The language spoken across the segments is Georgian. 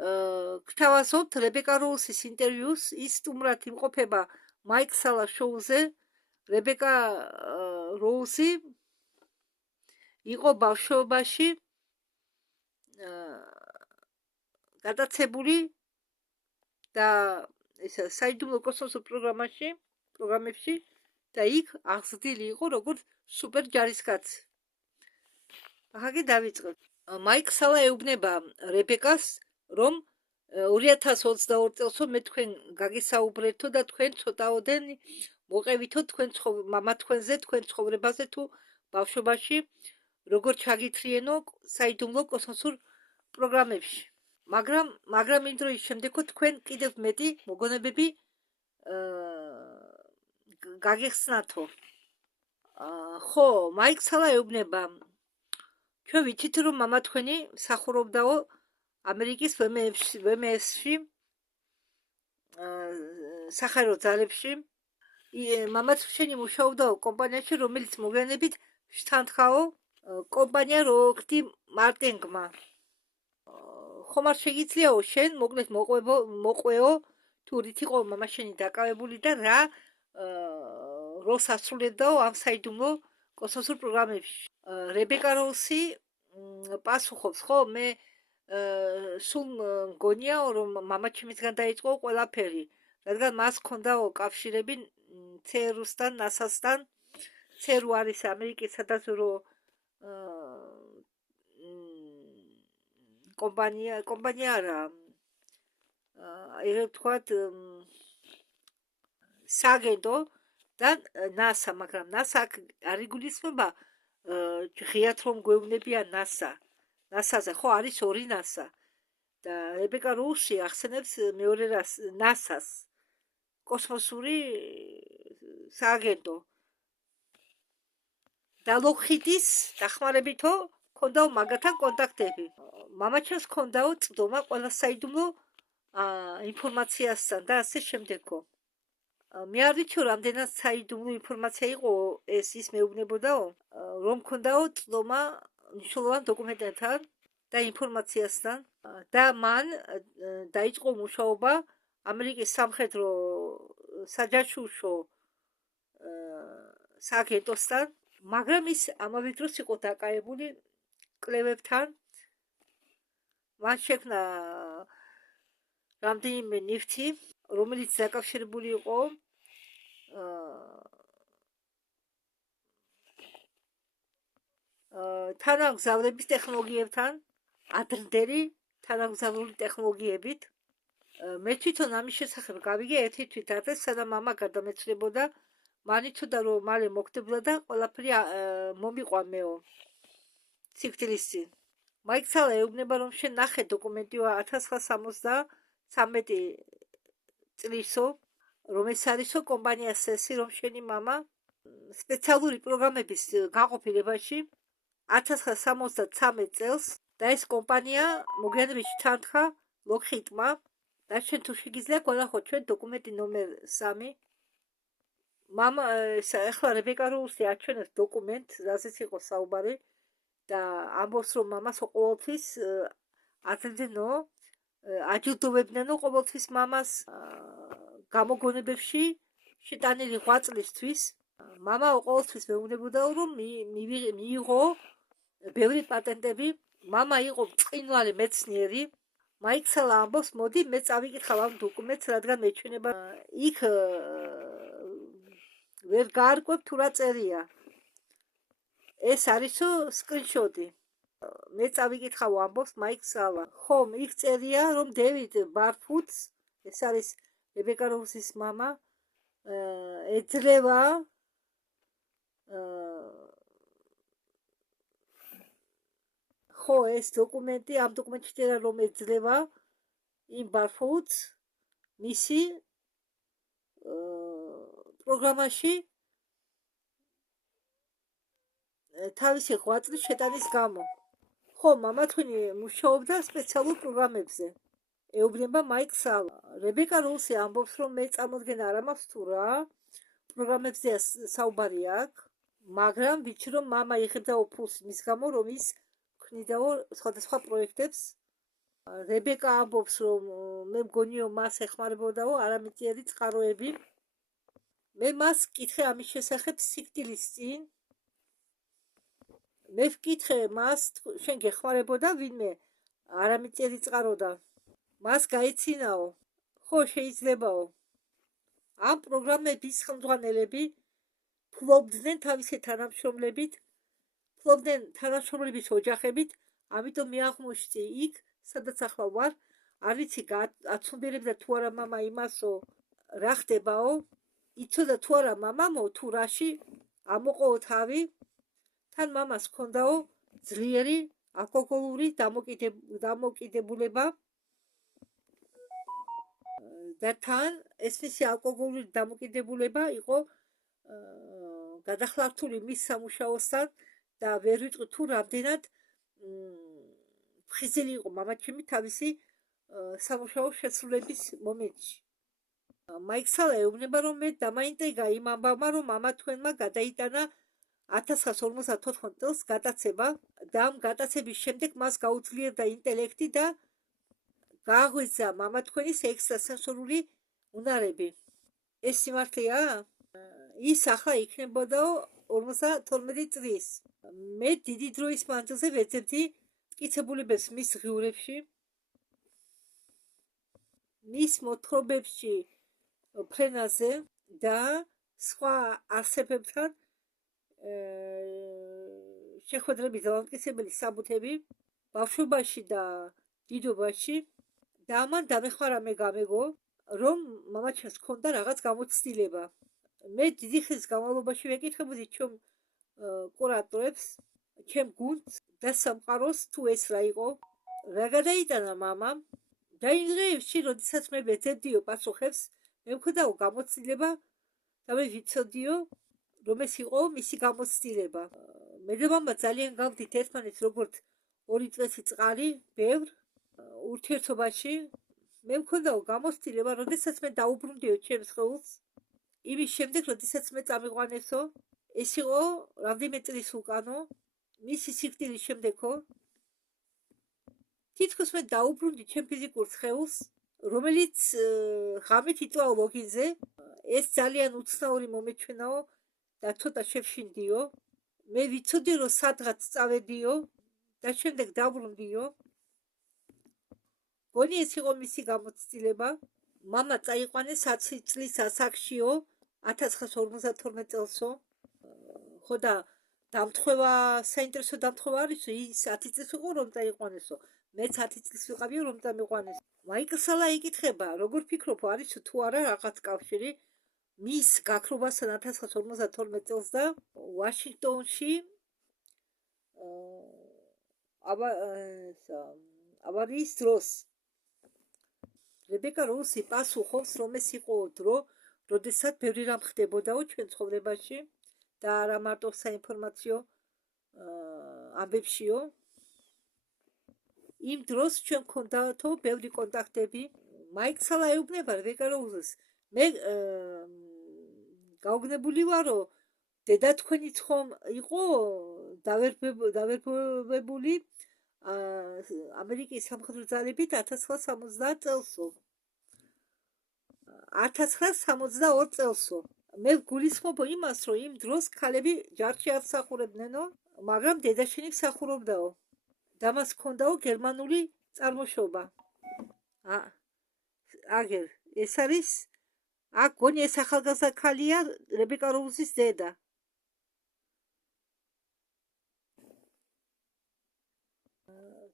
გთავაზობთ რებეკა როუსის ინტერვიუს, ის სტუმრად იმყოფება მაიკ სალა შოუზე. რებეკა როუსი იყო ბავშვობაში გადაცებული და საიდუმლო კოსმოსურ პროგრამებში და იქ აღზრდილი იყო როგორც სუპერ ჯარისკაცი. ახლა დავიწყოთ. მაიკ სალა ეუბნება რებეკას, რომ 2022 წელსო მე თქვენ გაგესაუბრეთო და თქვენ ცოტაოდენ მოყევითო თქვენ მამა თქვენზე, თქვენ ცხოვრებაზე თუ ბავშვობაში როგორ ჩაგითრიენო საიდუმლო კოსმოსურ პროგრამებში. მაგრამ იმ დროის შემდეგო თქვენ კიდევ მეტი მოგონებები გაგეხსნათო. ხო, მაიკ სალა ეუბნება, ჩვენ ვიცით რომ მამა თქვენი მსახურობდაო ამერიკის VMS-ში, სახარო ძალებში. მამა თქვენი მუშაობდაო კომპანიაში, რომელიც მოგვიანებით შთანთქაო კომპანია როქდი მარტინგმა. ხომ არ შეგიძლიაო შენ მოკლედ მოყვეო თუ რით იყო მამა შენი დაკავებული და რა როლს ასრულებდაო ამ საიდუმლო კოსმოსურ პროგრამებში. რებეკა როუსი პასუხობს, ხო, მე სულ მგონიაო რომ მამა ჩემისგან დაიწყო ყველაფერი, რადგან მას ჰქონდაო კავშირები CERN-სთან, NASA-სთან. CERN არის ამერიკის სადაზვერვო კომპანია არა, ეგრეთ ვთქვათ, სააგენტო და NASA, მაგრამ NASA არ იგულისხმება ღიად რომ გვეუბნებიან NASA-ზე, ხო, არის ორი NASA და რებეკა როუსი ახსენებს მეორე NASA-ს, კოსმოსური სააგენტო და ლოქჰიდის დახმარებითო ქონდაო მაგათან კონტაქტები. მამაჩემს ქონდაო წვდომა ყველა საიდუმლო ინფორმაციასთან და ასე შემდეგო. მე არ ვიცი რამდენად საიდუმლო ინფორმაცია იყო ეს, ის მეუბნებოდაო, რომ ქონდაო წვდომა მნიშვნელოვან დოკუმენტებთან და ინფორმაციასთან და მან დაიწყო მუშაობა ამერიკის სამხედრო საჯაშუშო სააგენტოსთან, მაგრამ ის ამავე დროს იყო დაკავებული კვლევებთან. მან შექმნა რამდენიმე ნივთი, რომელიც დაკავშირებული იყო თანამგზავრების ტექნოლოგიებთან, ადრინდელი თანამგზავრული ტექნოლოგიებით. მე თვითონ ამის შესახებ გავიგე ერთი თვით ადრე, სადაც მამა გადამეცნებოდა, მან იცოდა რომ მალე მოხდებოდა და ყველაფერი მომიყვანეო სიკვდილის წინ. მაიკ სალა ეუბნება რომ შენ ნახე დოკუმენტიო 1973 წლისო, რომ ეს არისო კომპანია CERN, რომ შენი მამა სპეციალური პროგრამების გაყოფილებაში 1973 წელს და ეს კომპანია მოგვიანებით შთანთქა ლოქჰიდმა და შენ თუ შეგიძლია გველახო ჩვენ დოკუმენტი ნომერ 3. მამა ახლა რებეკა როუსი აჩვენებს დოკუმენტს, რაზეც იყო საუბარი და ამბობს რომ მამას ყოველთვის აწევდნო, აჯილდოვებდნენო ყოველთვის მამას გამოგონებებში შეტანილი 8 წლისთვის. მამა ყოველთვის მეუბნებოდაო რომ მიიღო ბევრი პატენტები, მამა იყო ბრწყინვალე მეცნიერი. მაიკ სალა ამბობს, მოდი მე წავიკითხავ ამ დოკუმენტს, რადგან მეჩვენება იქ ვერ გაარკვევ თუ რა წერია. ეს არისო სკრინშოტი. მე წავიკითხავ, ამბობს მაიკ სალა. ხომ, იქ წერია რომ დევიდ ბარფუდს, ეს არის რებეკა როუსის მამა, ეძლევა ხო, ეს დოკუმენტი, ამ დოკუმენტში წერა რომ ეძლევა იმ ბარფუდს მისი პროგრამაში თავისი 8 წლის შეტანის გამო. ხო, მამა თქვენი მუშაობდა სპეციალურ პროგრამებზე. ეუბნება მაიკ სალა. რებეკა როუსი ამბობს რომ მე წარმოდგენა არ ამაქვს თუ რა პროგრამებზე საუბარი აქვს, მაგრამ ვიცი რომ მამა იღებდა ფულს მის გამო, რომ ის ქმნიდაო სხვადასხვა პროექტებს რებეკა ამბობს, რომ მე მგონიო მას ეხმარებოდაო არამიწიერი წყაროები. მე მას ვკითხე ამის შესახებ სიკვდილის წინ. მე ვკითხე მას, შენ გეხმარებოდა ვინმე არამიწიერი წყაროდა? მას გაეცინაო? ხო, შეიძლებაო. ამ პროგრამების ხელმძღვანელები ფლობდნენ თავისი თანამშრომლებით, ფლობდნენ თანამშრომლების ოჯახებით, ამიტომ მე აღმოჩნდი იქ, სადაც ახლა ვარ, არ ვიცი აცნობიერებდა თუ არა მამა იმასო, რა ხდებაო, იცოდა თუ არა მამამო, თუ რაში ამოყო თავი, თან მამას ჰქონდაო ძლიერი ალკოჰოლური დამოკიდებულება და თან ეს მისი ალკოჰოლური დამოკიდებულება იყო გადახლართული მის სამუშაოსთან და ვერ ვიტყვი თუ რამდენად ფხიზილი იყო მამაჩემი თავისი სამუშაო შესრულების მომენტში. მაიქსალა ეუბნება, რომ მე დამაინტრიგა იმ ამბავმა, რომ მამა თქვენმა გადაიტანა 1954 წელს გატაცება და ამ გატაცების შემდეგ მას გაუძლიერდა ინტელექტი და გააღვიძა მამა თქვენის ექსტრასენსორული უნარები. ეს სიმართლეა? ის ახლა იქნებოდაო 52 წლის. მე დიდი დროის მანძილზე ვეძებდი მტკიცებულებებს მის ღიურებში, მის მოთხრობებში ფრენაზე და სხვა არსებებთან შეხვედრების დამამტკიცებელი საბუთები ბავშვობაში და დიდობაში და ამან დამეხმარა მე გამეგო, რომ მამაჩემს ჰქონდა რაღაც გამოცდილება. მე დიდი ხნის განმავლობაში ვეკითხებოდი ჩემ კურატორებს, ჩემ გუნდს და სამყაროს თუ ეს რა იყო, რა გადაიტანა მამამ და იმ დღეებში, როდესაც მე ვეძებდიო პასუხებს, მე მქონდაო გამოცდილება და მე ვიცოდიო, რომ ეს იყო მისი გამოცდილება. მე და მამა ძალიან გავდით ერთმანეთს როგორც ორი წესი წყალი, ბევრ ურთიერთობაში. მე მქონდაო გამოცდილება, როდესაც მე დაუბრუნდიო ჩემს სხეულს, იმის შემდეგ, როდესაც მე წამიყვანესო, ეს იყო რამდენიმე წლის უკანო, მისი სიკვდილის შემდეგო, თითქოს მე დაუბრუნდი ჩემ ფიზიკურ სხეულს, რომელიც ღამით იწვაო ლოგინზე. ეს ძალიან უცნაური მომეჩვენაო და ცოტა შევშინდიო. მე ვიცოდი, რომ სადღაც წავედიო და შემდეგ დაბრუნდიო. გონი ეს იყო მისი გამოცდილება. მამა წაიყვანეს 10 წლის ასაკშიო, 1952 წელსო. ხო და დამთხევა, საინტერესო დამთხევა არის, ის 10 წლის იყო რომ წაიყვანესო. მეც 10 წლის ვიყავიო რომ წამიყვანესო. მაიკლსალა იკითხება, როგორ ფიქრობ, არის თუ არა რაღაც კავშირი მის გაქრობასთან 1952 წელს და ვაშინგტონში ავარიის დროს. რებეკა როუსი პასუხობს, რომ ეს იყო დრო, როდესაც ბევრი რამ ხდებოდაო ჩვენ ცხოვრებაში და არა მარტო საინფორმაციო ამბებშიო. იმ დროს ჩვენ გქონდათო ბევრი კონტაქტები. მაიკლსალა ეუბნება რებეკა როუსს, მე გაუგნებული ვარო, დედა თქვენიც ხომ იყო დავერბებული ამერიკის სამხედრო ძალებით 1960 წელსო. 1962 წელსო. მე გულისხმობ იმას, რომ იმ დროს ქალები ჯარში არ მსახურებდნენო, მაგრამ დედაშენი მსახურობდაო და მას ჰქონდაო გერმანული წარმოშობა. აგერ ეს არის, აქ გონი ეს ახალგაზრდა ქალია რებეკა როუსის დედა.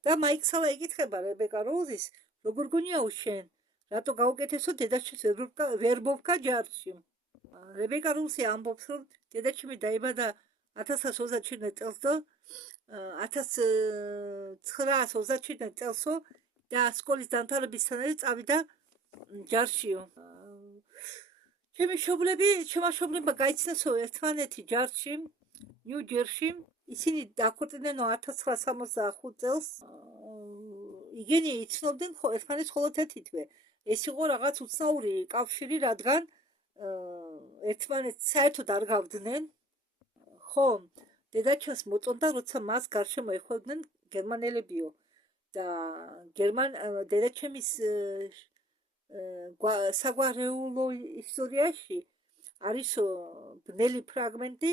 და მაიკლსალა ეკითხება რებეკა როუსის, როგორ გონიაო შენ, რატო გაუკეთესო დედაჩემს ვერბოვკა ჯარში? რებეკა როუსი ამბობს, რომ დედაჩემი დაიბადა 1927 წელს და 1927 წელსო და სკოლის დამთავრებისთანავე წავიდა ჯარშიო. ჩემი მშობლებმა გაიცნესო ერთმანეთი ჯარში, ნიუ-ჯერსში. ისინი დაქორწინდნენო 1965 წელს. იგენი იცნობდნენ ერთმანეთს მხოლოდ ერთითვე. ეს იყო რაღაც უცნაური კავშირი, რადგან ერთმანეთს საერთოდ არ გავდნენ. ხო, დედაჩემს მოწონდა, როცა მას გარშემო ეხვევდნენ გერმანელებიო. და დედაჩემის საგვარეულო ისტორიაში არის ბნელი ფრაგმენტი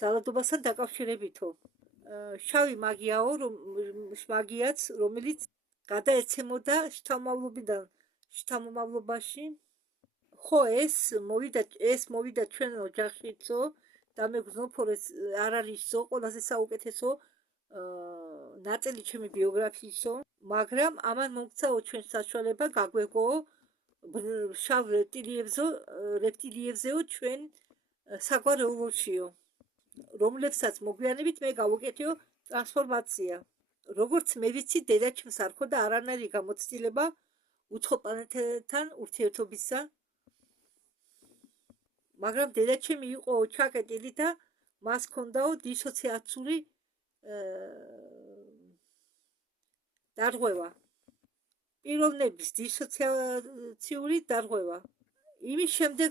ძალადობასთან დაკავშირებითო. შავი მაგიაც, რომელიც გადაეცემოდა შთამომავლობიდან შთამომავლობაში. ხო, ეს მოვიდა ჩვენ ოჯახშიცო და მე გზნობ, ეს არ არისო ყველაზე საუკეთესო ნაწილი ჩემი ბიოგრაფიისო, მაგრამ ამან მომგცაო ჩვენ საშუალება გაგვეგო შავ რეპტილიებზეო ჩვენ საგვარეულოშიო, რომლებსაც მოგვიანებით მე გავუკეთეო ტრანსფორმაცია. როგორც მე ვიცი, დედაჩემს არ ჰქონდა არანაირი გამოცდილება უცხო პლანეტებთან ურთიერთობისა, მაგრამ დედაჩემი იყო ჩაკეტილი და მას ჰქონდაო დისოციაციური დარღვევა, პიროვნების დისოციაციური დარღვევა. იმის შემდეგ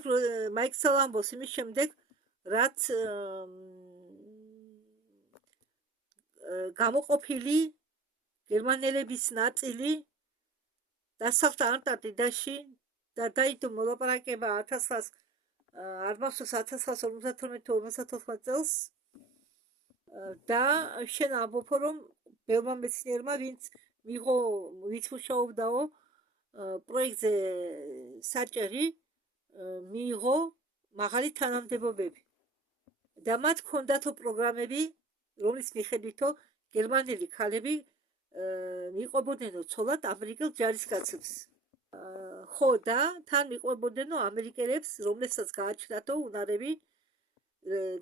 მაიქსელ ამბობს, იმის შემდეგ რაც გამოყოფილი გერმანელების ნაწილი დასახლდა ანტარქტიდაში და დაიდო მოლაპარაკება 1952 წელს და შენ ამბობ, რომ ბევრმა მეცნიერმა, ვინც მუშაობდაო პროექტზე საჭერი, მიიღო მაღალი თანამდებობები და მათ ჰქონდათო პროგრამები, რომლის მიხედვითო გერმანელი ქალები მიყვებოდნენო ცოლად ამერიკელ ჯარისკაცებს. ხო, და თან მიყვებოდნენო ამერიკელებს, რომლებსაც გააჩნდათო უნარები,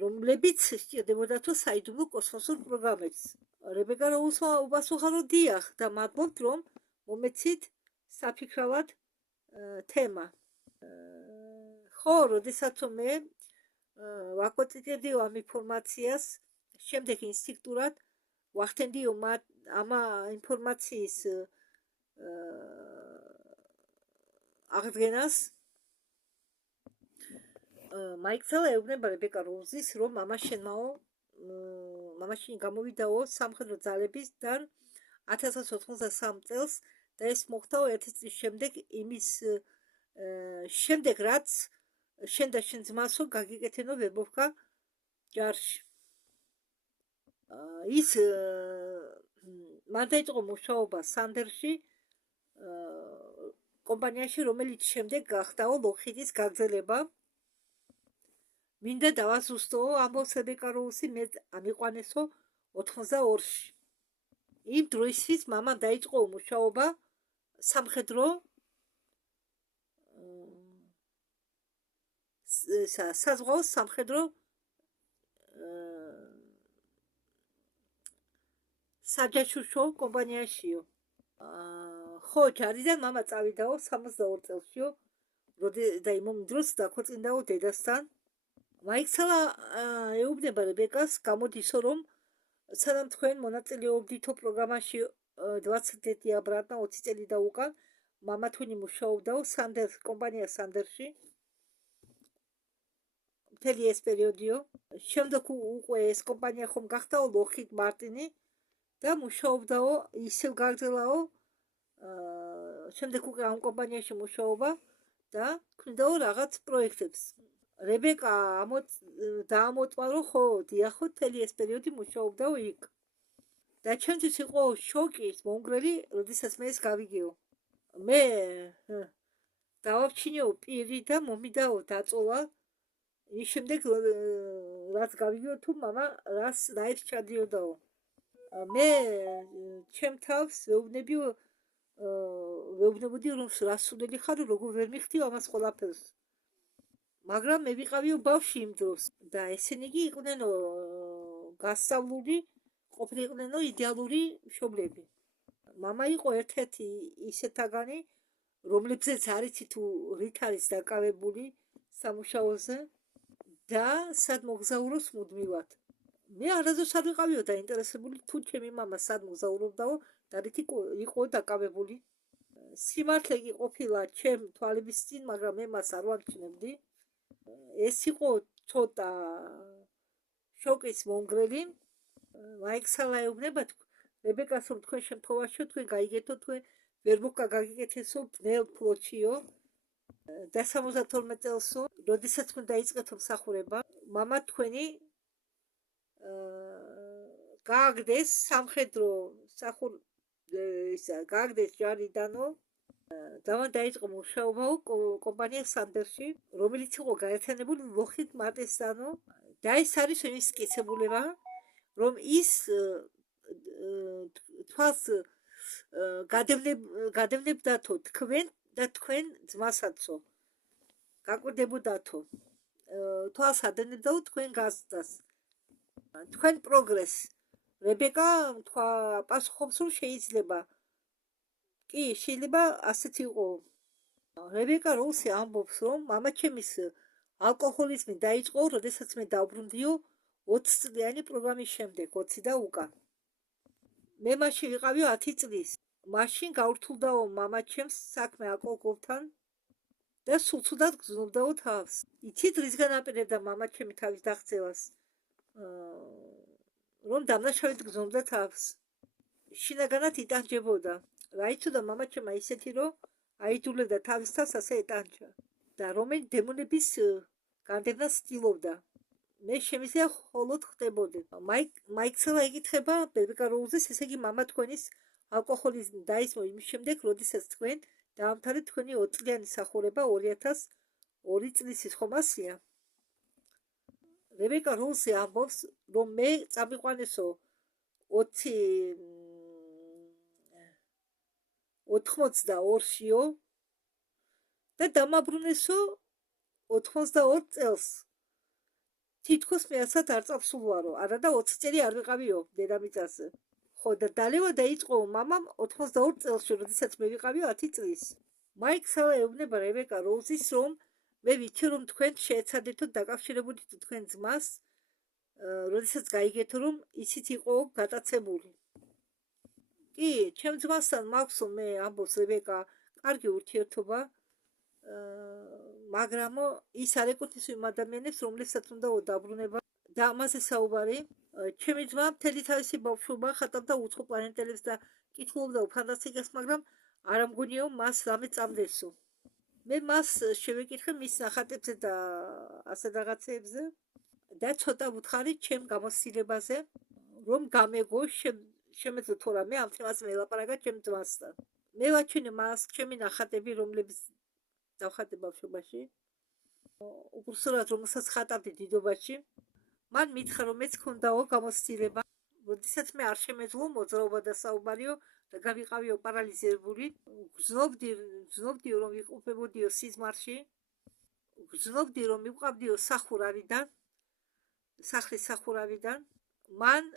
რომლებიც სჭირდებოდათო საიდუმლო კოსმოსურ პროგრამებს. რებეკა როულსმა უპასუხა, რომ დიახ, და მადლობთ, რომ მომეცით საფიქრალად თემა. ხო, როდესაც მე ვაკვეთებდიო ამ ინფორმაციას, შემდეგ ინსტინქტურად ვახდენდიო ამ ინფორმაციის აღდგენას, მაიქსელა ეუბნება რებეკა როუზის, რომ მამაშენი გამოვიდაო სამხედრო ძალებისგან 1983 წელს და ეს მოხდაო 1 წლის შემდეგ, იმის შემდეგ, რაც შენ და შენ ძმასო გაგიკეთენო ვერბოვკა ჯარში. ის მან დაიწყო მუშაობა სანდერში, კომპანიაში, რომელიც შემდეგ გახდაო ლოქჰიდის გაგრძელება. მინდა დავაზუსტო, ამბობს რებეკა როუსი, მე ამიყვანესო 82-ში. იმ დროისთვის მამამ დაიწყო მუშაობა სამხედრო საზღვაო სამხედრო საჯაშუშო კომპანიაშიო. ხო, ჯარიდან მამა წავიდაო 62 წელსიო, და იმ დროს დაქორწინდაო დედასთან. მაიქსელა ეუბნება რებეკას, გამოდისო, რომ სანამ თქვენ მონაწილეობდითო პროგრამაში 21 აბრატნა 20 წელი და უკან, მამა თქვენი მუშაობდაო კომპანია სანდერში მთელი ეს პერიოდიო. შემდეგ უკვე ეს კომპანია ხომ გახდაო ლოქჰიდ მარტინი და მუშაობდაო, ისევ გაგრძელაო შემდეგ უკვე ამ კომპანიაში მუშაობა და ქნიდაო რაღაც პროექტებს. რებეკა დაამოწმა, რომ ხო, დიახ, მთელი ეს პერიოდი მუშაობდაო იქ. და ჩემთვის იყო შოკის მომგვრელი, როდესაც მე ეს გავიგეო. მე დავაჩინეო პირი და მომიდაო დაწოლა. ის შემდეგ რაც გავიგეო, თუ მამა რაებს ჩადიოდაო. მე ჩემ თავს ვეუბნებოდი, რომ რასუნელი ხარ, როგორ ვერ მიხდიო ამას ყველაფერს. მაგრამ მე ვიყავიო ბავშვი იმ დროს და ესენი კი იყვნენ გასწავლული, ყოფილიყნენო იდეალური მშობლები. მამა იყო ერთ-ერთი ისეთაგანი, რომლებზეც არიცი თუ რით არის დაკავებული სამუშაოზე და სად მოგზაურობს მუდმივად. მე არასდროს არ ვიყავიო დაინტერესებული, თუ ჩემი მამა სად მოგზაურობდაო და რით იყო დაკავებული. სიმართლე კი ყოფილა ჩემ თვალების წინ, მაგრამ მე მას არ ვამჩნევდი. ეს იყო ცოტა შოკის მომგვრელი. მაიქსელა ეუბნება რებეკას რომ თქვენ შემთხვევაში თქვენ გაიგეთო თქვენ ვერ მოკა გაგიკეთესო ბნელ ფლოჩიო და 72 წელსო როდესაც თქვენ დაიწყეთო მსახურება მამა თქვენი გააგდეს სამხედრო გააგდეს ჯარიდანო და მან დაიწყო მუშაობა კომპანია სანდერსში რომელიც იყო გაერთიანებული ლოქჰიდ მარტინსთანო და ეს არის ის მტკიცებულება რომ ის თვალს გადევნებდათო თქვენ და თქვენ ძმასაცო გაკვირდებოდათო თვალს ადევნებდაო თქვენ გაზრდას თქვენ პროგრესს რებეკა თქვა პასუხობს რომ შეიძლება კი შეიძლება ასეთი იყო რებეკა როლსი ამბობს რომ მამაჩემის ალკოჰოლიზმი დაიწყო როდესაც მე დავბრუნდიო 20 წლიანი პროგრამის შემდეგ 20 და უკან მე მაშინ ვიყავი 10 წლის მაშინ გავრთულდაო მამაჩემს საქმე ალკოჰოლთან და სულ ცუდად გრძნობდაო თავს იცით რისგან აპირებდა მამაჩემი თავის დაღწევას რომ დამნაშავედ გრძნობდა თავს შინაგანად იტანჯებოდა რა იცოდა მამაჩემა ისეთი რომ აიძულებდა თავის თავს ასე ეტანჯა და რომელი დემონების განდევნა ცდილობდა მე შემიძლია მხოლოდ ხდებოდი მაიქსელა ეკითხება რებეკა როუზეს ესე იგი მამა თქვენის ალკოჰოლიზმი დაისმო იმის შემდეგ როდესაც თქვენ დაამთავრეთ თქვენი 20 წლიანი მსახურება 2002 წლის ის ხომ ასია რებეკა როუზი ამბობს რომ მე წამიყვანესო 82-შიო და დამაბრუნესო 82 წელს თითქოს მე ასად არ წავსულვარო არა და 20 წელი არ ვიყავიო დედამიწაზე ხო და დალევა დაიწყო მამამ 82 წელს როდესაც მე ვიყავი 10 წლის მაიქსელა ეუბნება რებეკა როუზის რომ მე ვიცი რომ თქვენ შეეცადეთო დაკავშირებოდით თქვენ ძმას როდესაც გაიგეთო რომ ისიც იყო გატაცებული კი ჩემ ძმასთან მაქვს მე ამბობს რებეკა კარგი ურთიერთობა მაგრამ ის არ ეკუთვნის იმ ადამიანებს რომლებსაც უნდა დაბრუნება და ამაზე საუბარი ჩემი ძმა მთელი თავისი ბავშვობა ხატავდა უცხო პლანეტელებს და კითხულობდა ფანტასტიკას მაგრამ არ ამგონიო მას რამე წამდესო მე მას შევეკითხე მის ნახატებზე და ასე რაღაცეებზე და ცოტა ვუთხარი ჩემ გამოცდილებაზე რომ გამეგო შემეძლო თუ რამე ამ თემას მელაპარაკა ჩემ ძმასთან მე ვაჩვენე მას ჩემი ნახატები რომლებიც დავხატე ბავშვობაში უბრალოდ რომელსაც ხატავდი დიდობაში მან მითხრა რომ მეც ქონდაო გამოცდილება როდესაც მე არ შემეძლო მოძრაობა და საუბარიო და გავიყავიო პარალიზებული გრძნობდი რომ ვიყופებოდიო სიზმარში გრძნობდი რომ მივყავდიო სახლის სახურავიდან მან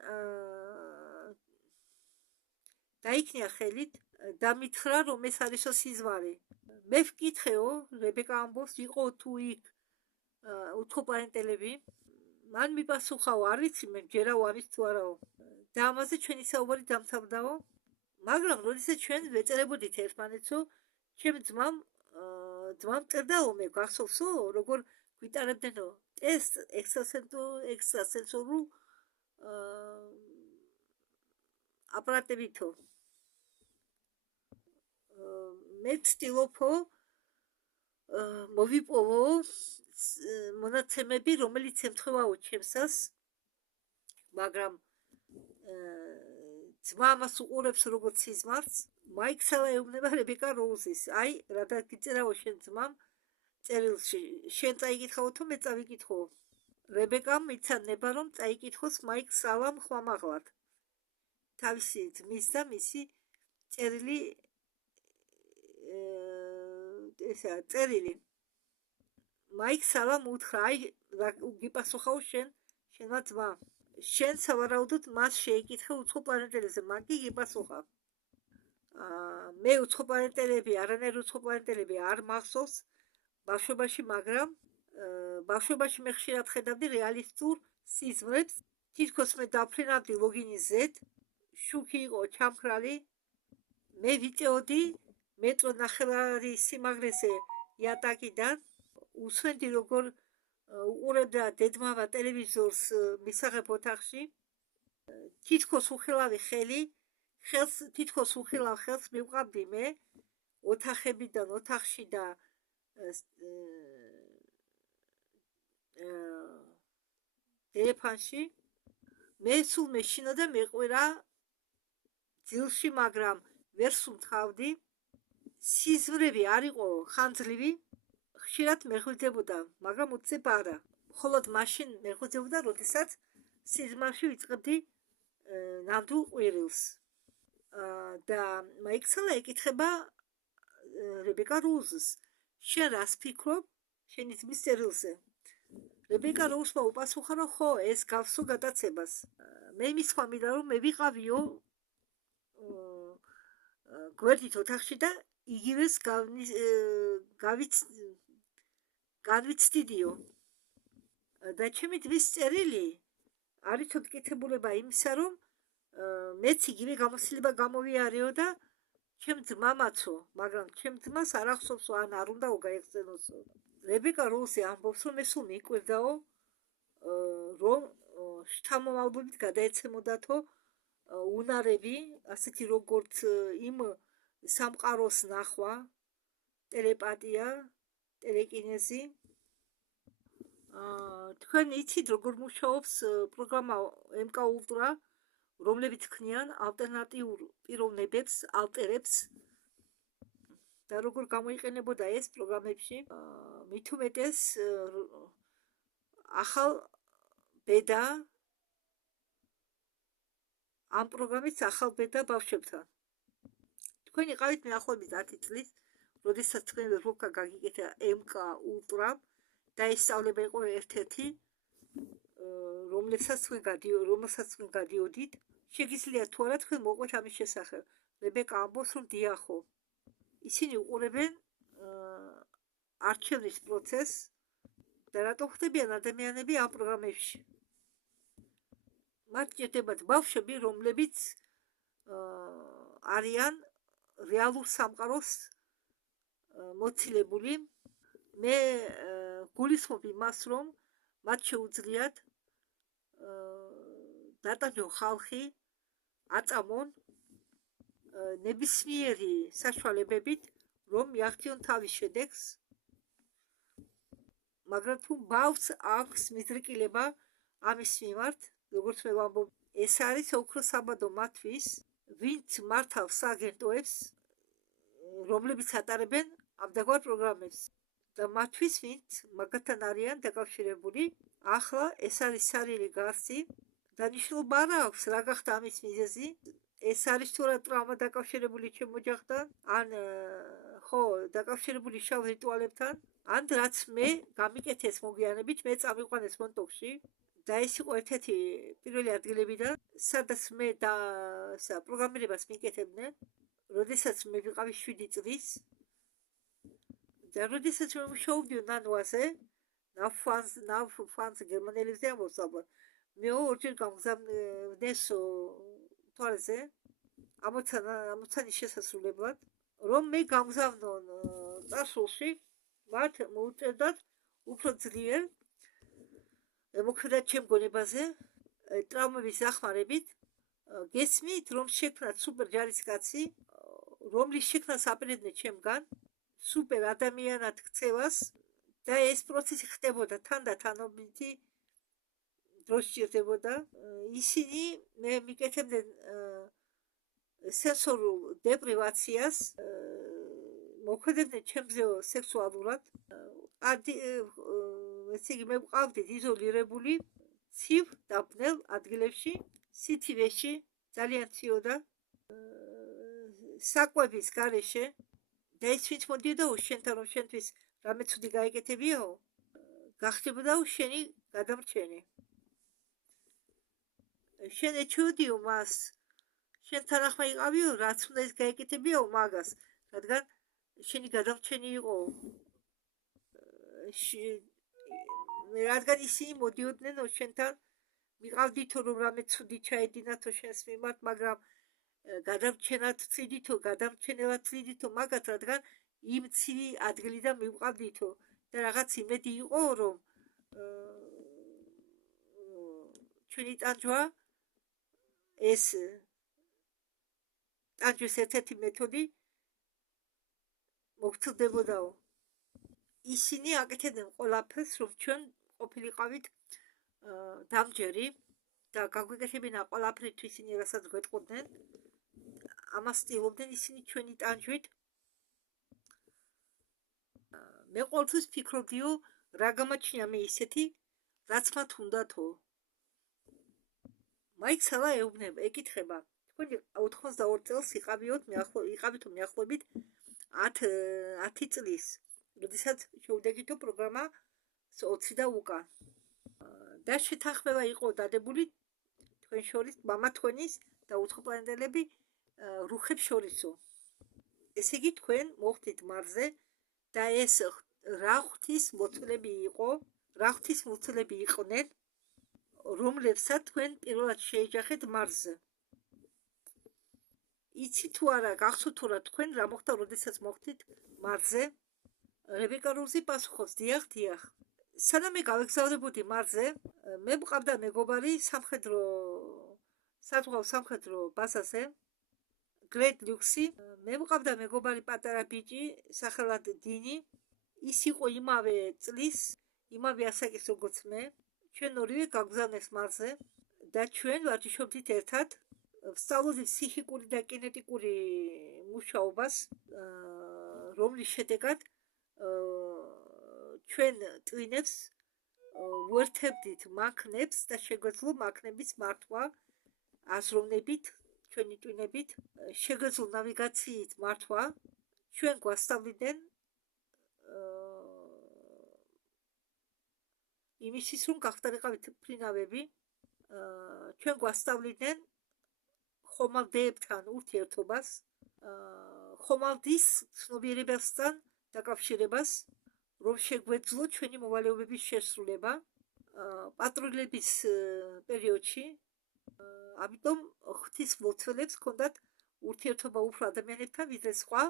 დაიქნია ხელით და მითხრა რომ ეს არისო სიზმარი მე ვკითხეო რებეკა ამბობს იყო თუ იქ უცხო პლანეტელები მან მიპასუხაო არ ვიცი მე ჯერაო ამის თუ არაო და ამაზე ჩვენი საუბარი დამთავრდაო მაგრამ როდესაც ჩვენ ვეწერებოდით ერთმანეთსო ჩემ ძმამ წერდაო მე გახსოვსო როგორ გვიტარებდენო ტესტ ექსტრასენსორულ აპარატებითო მე ვცდილობო მოვიპოვო მონაცემები რომელიც ემთხვევაო ჩემსას მაგრამ ძმა ამას უყურებს როგორც სიზმარს მაიქსელა ეუბნება რებეკა როუზის აი რა დაგიწერაო შენ ძმამ წერილში შენ წაიკითხავო თუ მე წავიკითხო რებეკამ იცადება რომ წაიკითხოს მაიქსელამ ხმამაღლად თავისი ძმის და მისი წერილი წერილი მაიქსელამ უთხრა აი გიპასუხაო შენმა ძმა შენ სავარაუდოდ მას შეიკითხე უცხო პლანეტელებზე მან კი გიპასუხა მე უცხო პლანეტელები არანაირ უცხო პლანეტელები არ მახსოვს ბავშვობაში მაგრამ ბავშვობაში მე ხშირად ხედავდი რეალისტურ სიზმრებს თითქოს მე დაფრინავდი ლოგინის ზეთ შუქი იყო ჩამქრალი მე ვიწეოდი მეტრო ნახევარი სიმაღლეზე იატაკიდან უსვენდი როგორ უყურებდა დედმამა ტელევიზორს მისაღებ ოთახში თითქოს უხილავი ხელი ხელს თითქოს უხილავ ხელს მივყავდი მე ოთახებიდან ოთახში და ტელეფონში მე სულ მეშინოდა მეყვირა ძილში, მაგრამ ვერ სუნთქავდი. სიზმრები არ იყო ხანძლივი, ხშირად მეხვიდებოდა, მაგრამ უცებ არა. მხოლოდ მაშინ მეხვიდებოდა, როდესაც სიზმარში ვიწყებდი ნამდვილ ყვირილს. და მაიქცელა ეკითხება რებეკა როუზს, შენ რას ფიქრობ შენი ძმის წერილზე? რებეკა როუზმა უპასუხა, რომ ხო, ეს გავსო გადაცებას. მე მისვლა მინდა, რომ მე ვიყავიო გვერდით ოთახში და იგივეს განვიცდიდიო. და ჩემი ძმის წერილი არის თვითკითხებულება იმისა, რომ მეც იგივე გამოცდილება გამოვიარეო და ჩემ ძმამაცო, მაგრამ ჩემ ძმას არ ახსოვსო, ან არ უნდაო გაეხსენოსო. რებეკა როუზი ამბობს, რომ მე სულ მიკვირდაო, რომ შთამომავლობით გადაეცემოდათო უნარები, ასეთი როგორც იმ სამყაროს ნახვა, ტელეპათია, ტელეკინეზი. თქვენ იცით, როგორ მუშაობს პროგრამა MK Ultra, რომლებიც ქმნიან ალტერნატიულ პიროვნებებს, ალტერებს და როგორ გამოიყენებოდა ეს პროგრამებში. მით უმეტეს ახალ ბედა ამ პროგრამის ახალ ბედა ბავშვებთან. თქვენ იყავით მეახლოებით 10 წლის, როდესაც თქვენ როკა გაგიკეთა MK Ultra და ეს სწავლება იყო ერთ-ერთი, რომელსაც თქვენ გადიოდით. შეგიძლიათ თუ არა თქვენ მოყვეთ ამის შესახებ. რებეკა ამბობს, რომ დიახო, ისინი უყურებენ არჩევნის პროცესს და რატო ხდებიან ადამიანები ამ პროგრამებში. მათ ჭირდებათ ბავშვები, რომლებიც არიან რეალურ სამყაროს მოცილებული. მე გულისხმობ იმას, რომ მათ შეუძლიათ დატანონ ხალხი, აწამონ ნებისმიერი საშუალებებით, რომ მიაღწიონ თავის შედეგს, მაგრამ თუ ბავშვს აქვს მიდრეკილება ამის მიმართ, როგორც მე ვამბობ, ეს არის ოქროს საბადო მათთვის, ვინც მართავს სააგენტოებს, რომლებიც ატარებენ ამდაგვარ პროგრამებს და მათთვის, ვინც მაგათთან არიან დაკავშირებული. ახლა ეს არის სარილი გარსი, დანიშნულება არ აქვს რა გახდა ამის მიზეზი, ეს არის თუ რა ტრავმა დაკავშირებული ჩემ ოჯახთან, ან ხო, დაკავშირებული შავ რიტუალებთან, ან რაც მე გამიკეთეს მოგვიანებით, მე წამიყვანეს მონტოქში და ეს იყო ერთ-ერთი პირველი ადგილებიდან, სადაც მე პროგრამირებას მიკეთებდნენ, როდესაც მე ვიყავი 7 წლის და როდესაც მე მუშაობდიო ნანვაზე, ნავ-ფანს გერმანელებზე ამბობს ალბათ, მე ორჯერ გამგზავნეს თვალზე, ამოცანის შესასრულებლად, რომ მე გამგზავნონ წარსულში, მათ მოუწევდათ უფრო ძლიერ მოქმედად ჩემ გონებაზე, ტრავმების დახმარებით. გესმით, რომ შექმნათ სუპერ ჯარისკაცი, რომლის შექმნას აპირებდნენ ჩემგან, სუპერ ადამიანად ქცევას და ეს პროცესი ხდებოდა თანდათანობითი დროს სჭირდებოდა. ისინი მე მიკეთებდნენ სენსორულ დეპრივაციას, მოქმედებდნენ ჩემზეო სექსუალურად. ესე იგი, მე ვყავდით იზოლირებული ცივ და ბნელ ადგილებში, სიცივეში, ძალიან ციოდა, საკვების გარეშე და ეს ვინც მოდიოდა შენთან, რომ შენთვის რამე ცუდი გაეკეთებიაო, გახდებოდა შენი გადამრჩენი. შენ ეჩვევდიო მას, შენთან ახლა იყავიო, რაც უნდა ეს გაეკეთებიაო მაგას, რადგან შენი გადამრჩენი იყო. რადგან ისინი მოდიოდნენ შენთან, მიყავდითო, რომ რამე ცუდი ჩაედინათო შენს მიმართ, მაგრამ გადამრჩენად ვწიდითო, გადამრჩენელად ვწიდითო მაგათ, რადგან იმ ცივი ადგილიდან მივყავდითო და რაღაც იმედი იყო, რომ ჩვენი ტანჯვა ეს ტანჯვის ერთ-ერთი მეთოდი მოგწდებოდაო. ისინი აკეთებდნენ ყველაფერს, რომ ჩვენ ყოფილიყავით დამჯერი და გაგვიკეთებინა ყველაფრით ისინი, რასაც გვეტყოდნენ. ამას ცდილობდნენ ისინი ჩვენი ტანჯვით. მე ყოველთვის ფიქრობდიო, რა გამაჩნია მე ისეთი, რაც მათ უნდათო. მაიქ სალა ეუბნება, ეკითხება, თქვენი 82 წელს იყავითო მიახლოებით 10 წლის, როდესაც შევდეგითო პროგრამა 20 და უკან. და შეთანხმება იყო დადებული თქვენ შორის, მამა თქვენის და უცხოპლანეტელები რუხებს შორისო. ესე იგი თქვენ მოხდით მარზე და ეს რა ღვთისმლოცველები იყვნენ, რომლებსაც თქვენ პირველად შეეჯახეთ მარზე. იცი თუ არა, გახსოვთ თუ რა თქვენ რა მოხდა, როდესაც მოხდით მარზე? რებეკა როზი პასუხობს, დიახ. სანამ მე გავეგზავნებოდი მარზე, მე მყავდა მეგობარი საზღვაო სამხედრო ბაზაზე, გრედ ლუქსი. მე მყავდა მეგობარი პატარა ბიჭი, სახელად დინი. ის იყო იმავე წლის, იმავე ასაკის როგორც მე. ჩვენ ორივე გაგვგზავნეს მარზე და ჩვენ ვარჯიშობდით ერთად. ვსწავლობდით ფსიქიკური და კინეტიკური მუშაობას, რომლის შედეგად ჩვენ ტვინებს ვერთებდით მანქნებს და შეგვეძლო მანქნების მართვა აზროვნებით, ჩვენი ტვინებით, შეგვეძლო ნავიგაციით მართვა. ჩვენ გვასწავლიდნენ იმისთვის, რომ გახდარიყავით ფრინავები. ჩვენ გვასწავლიდნენ ხომალდებთან ურთიერთობას, ხომალდის ცნობიერებასთან დაკავშირებას, რომ შეგვეძლო ჩვენი მოვალეობების შესრულება პატრულების პერიოდში. ამიტომ ღვთისმლოცველებს ჰქონდათ ურთიერთობა უფრო ადამიანებთან, ვიდრე სხვა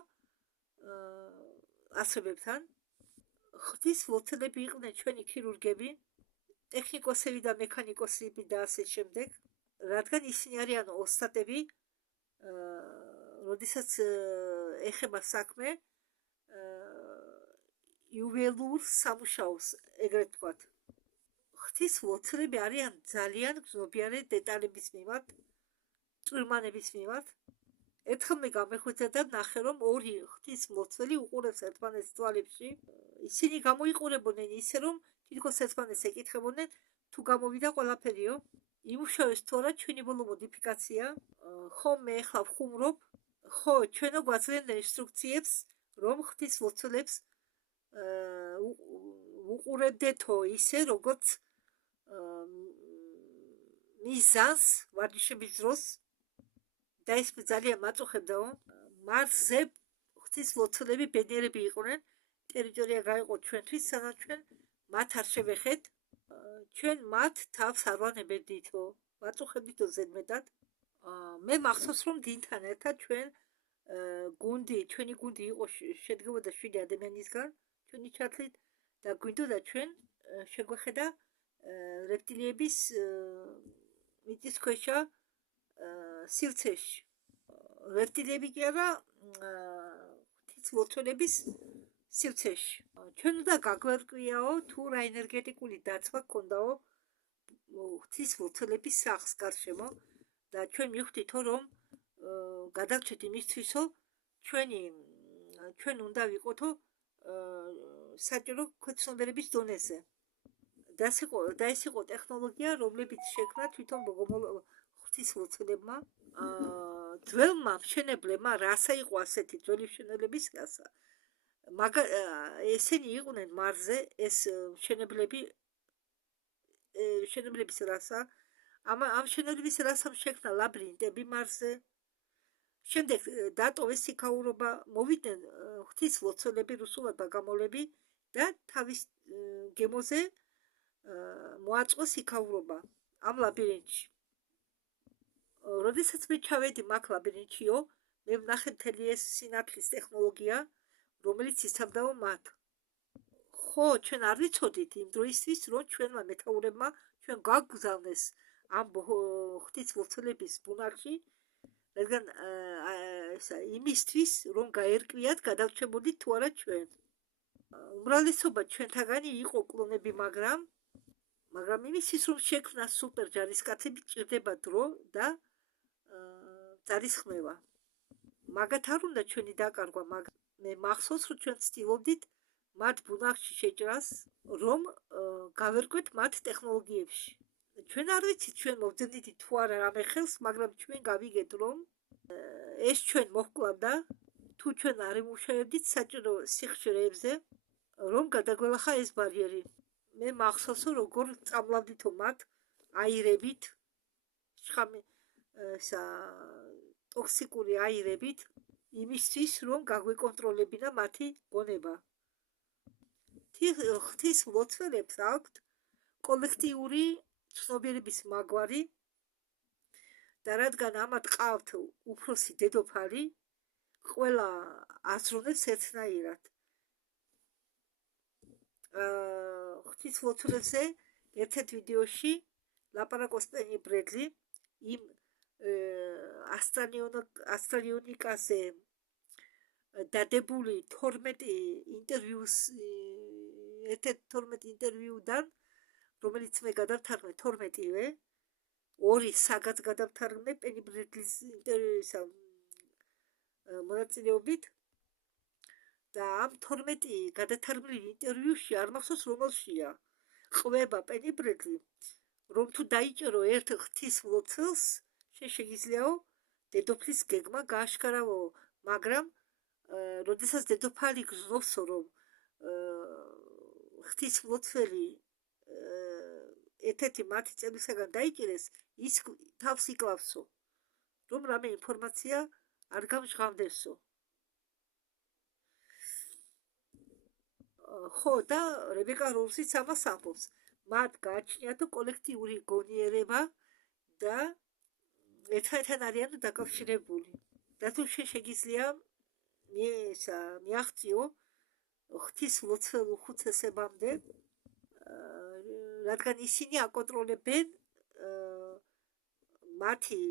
ასრებებთან. ღვთისმლოცველები იყვნენ ჩვენი ქირურგები, ტექნიკოსები და მექანიკოსები და ასე შემდეგ, რადგან ისინი არიან ოსტატები, როდესაც ეხება საქმე იუველურ სამუშაოს, ეგრეთ ვთქვათ. ღვთისმლოცველები არიან ძალიან გრძნობიარე დეტალების მიმართ, წვრილმანების მიმართ. ერთხელ მე გამეხვეწა და ნახე, რომ ორი ღვთისმლოცველი უყურებს ერთმანეთს თვალებში. ისინი გამოიყურებოდნენ ისე, რომ თითქოს ერთმანეთს ეკითხებოდნენ, თუ გამოვიდა ყველაფერიო. იმუშავეს თუ არა ჩვენი ბოლო მოდიფიკაცია. ხო, მე ახლა ვხუმრობ, ხო, ჩვენო გვაძლევდნენ ინსტრუქციებს, რომ ღვთისმლოცველებს უყურებდეთო ისე, როგორც მიზანს ვარჯიშების დროს. და ეს ძალიან მაწუხებდაო. მარზე ღვთისმლოცველები ბედნიერები იყვნენ. ტერიტორია გაიყო ჩვენთვის, სანამ ჩვენ მათ არ შევეხეთ. ჩვენ მათ თავს არ ვანებედითო, ვაწუხებდითო ზედმეტად. მე მახსოვს, რომ დინთან ერთად ჩვენი გუნდი იყო, შედგებოდა 7 ადამიანისგან, ჩვენი ჩათვლით და გვინდოდა ჩვენ შეგვეხედა რეპტილიების მიწისქვეშა სივრცეში. რეპტილიები კი არა, ღვთისმლოცველების სივრცეში. ჩვენ უნდა გაგვერკვიაო, თუ რა ენერგეტიკული დაცვა გქონდაო ღვთისმლოცველების სახლს გარშემო და ჩვენ მივხვდითო, რომ გადავჭეთ იმისთვისო, ჩვენ უნდა ვიყოთო საჭირო ქვეცნობიერების დონეზე. და ეს იყო ტექნოლოგია, რომლებიც შექმნა თვითონ ღვთისმლოცველებმა. ძველმა მშენებლებმა, რასა იყო ასეთი ძველი მშენებლების რასა. ესენი იყვნენ მარზე, ეს მშენებლების რასა. ამ მშენებლების რასამ შექმნა ლაბირინტები მარზე. შემდეგ დატოვეს სიქაურობა, მოვიდნენ ღვთისმლოცველები, რუსულად ბაგამოლები და თავის გემოზე მოაწყვეს სიქაურობა ამ ლაბირინტში. როდესაც მე ჩავედი მაგ ლაბირინტშიო, მე ვნახე მთელი ეს სინათლის ტექნოლოგია, რომელიც იცავდაო მათ. ხო, ჩვენ არ ვიცოდით იმ დროისთვის, რომ ჩვენმა მეთაურებმა ჩვენ გაგვგზავნეს ამ ღვთისმლოცველების ბუნაგში, რადგან იმისთვის რომ გაერკვიათ გადარჩებოდით თუ არა ჩვენ. უმრავლესობა ჩვენთაგანი იყო კლონები, მაგრამ იმისთვის რომ შექმნა სუპერ ჯარისკაცები ჭირდება დრო და ძალისხმევა. მაგათ არ უნდა ჩვენი დაკარგვა, მაგრამ მე მახსოვს რომ ჩვენ ვცდილობდით მათ ბუნახში შეჭრას, რომ გავერკვეთ მათ ტექნოლოგიებში. ჩვენ არ ვიცით ჩვენ მოვძებნით თუ არა რამე ხელს, მაგრამ ჩვენ გავიგეთ რომ ეს ჩვენ მოჰკლავდა თუ ჩვენ არ იმუშავებდით საჭირო სიხშირეებზე, რომ გადაგველახა ეს ბარიერი. მე მახსოვს რომ როგორ წამლავდითო მათ აირებით, შხამი ტოქსიკური აირებით, იმისთვის რომ გაგვეკონტროლებინა მათი გონება. ღვთისმლოცველებს აქვთ კოლექტიური ცნობიერების მაგვარი და რადგან ამათ ყავთ უფროსი დედოფალი, ყველა აზროვნებს ერთნაირად. ღვთისმლოცველებზე ერთ-ერთ ვიდეოში ლაპარაკობს პენი ბრედლი იმ ასტრალიონიკაზე დადებული 12 ინტერვიუდან, რომელიც მე გადავთარგმნე 12-ვე, 2 საგაც გადავთარგმნე პენი ბრედლის ინტერვიუსა მონაწილეობით და ამ 12 გადათარგმნილ ინტერვიუში არ მახსოვს რომელშია ყვება პენი ბრედლი, რომ თუ დაიჭერო ერთ ღვთისმლოცველს, შეგიძლიაო დედოფლის გეგმა გააშკარავო, მაგრამ როდესაც დედოფალი გრძნობს რომ ღვთისმლოცველი ერთ-ერთი მათი წევრისაგან დაიჭირეს, ის თავს იკლავსო, რომ რამე ინფორმაცია არ გამჟღავნდესო. ხო, და რებეკა როუსიც ამას ამბობს. მათ გააჩნიათო კოლექტიური გონიერება და ერთმანეთთან არიან დაკავშირებული. და თუ შეგიძლია მიაღწიო ღვთისმლოცվել უხუცესებამდე, რადგან ისინი აკონტროლებენ მათი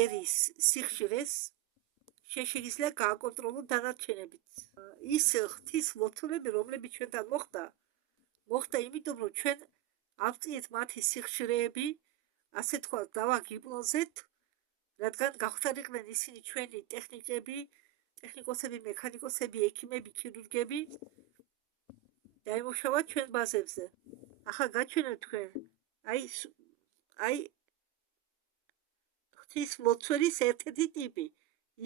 ერის სიხშირეს, შეგიძლია გააკონტროლო დანარჩენებიც. ის ღვთისმლოცველები, რომლებიც ჩვენთან მოხდა იმიტომ, რომ ჩვენ ავწიეთ მათი სიხშირეები, ასე თქვა, დავაგიპნოზეთ, რადგან გახვდარიყვნენ ისინი ჩვენი ტექნიკოსები, მექანიკოსები, ექიმები, ქირურგები, დაიმუშავა ჩვენ ბაზებზე. ახლა გაჩვენეთ თქვენ, აი ღვთისმლოცველის ერთ-ერთი ტიპი.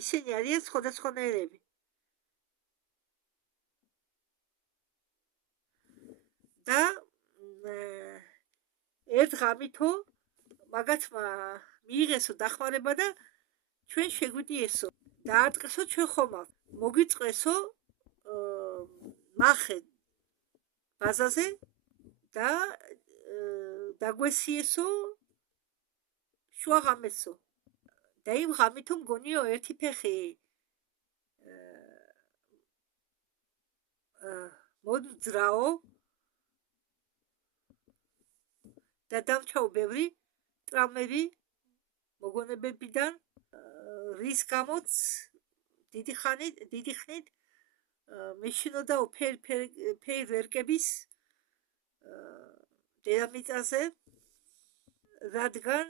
ისინი არიან სხვადასხვანაირები. და ერთ ღამითო მაგათმა მიიღესო დახმარება და ჩვენ შეგვიდიესო. დაარტყესო ჩვენ ხომალდ. მოგვიწყესო ნახე ბაზაზე და დაგვესიესო შუაღამესო. და იმ ღამითო მგონიო ერთი ფეხი მოძრაო და დამჩაო ბევრი ტრამები მოგონებებიდან, რის გამოც დიდი ხნით მეშინოდაო ფეირვერკების დედამიწაზე, რადგან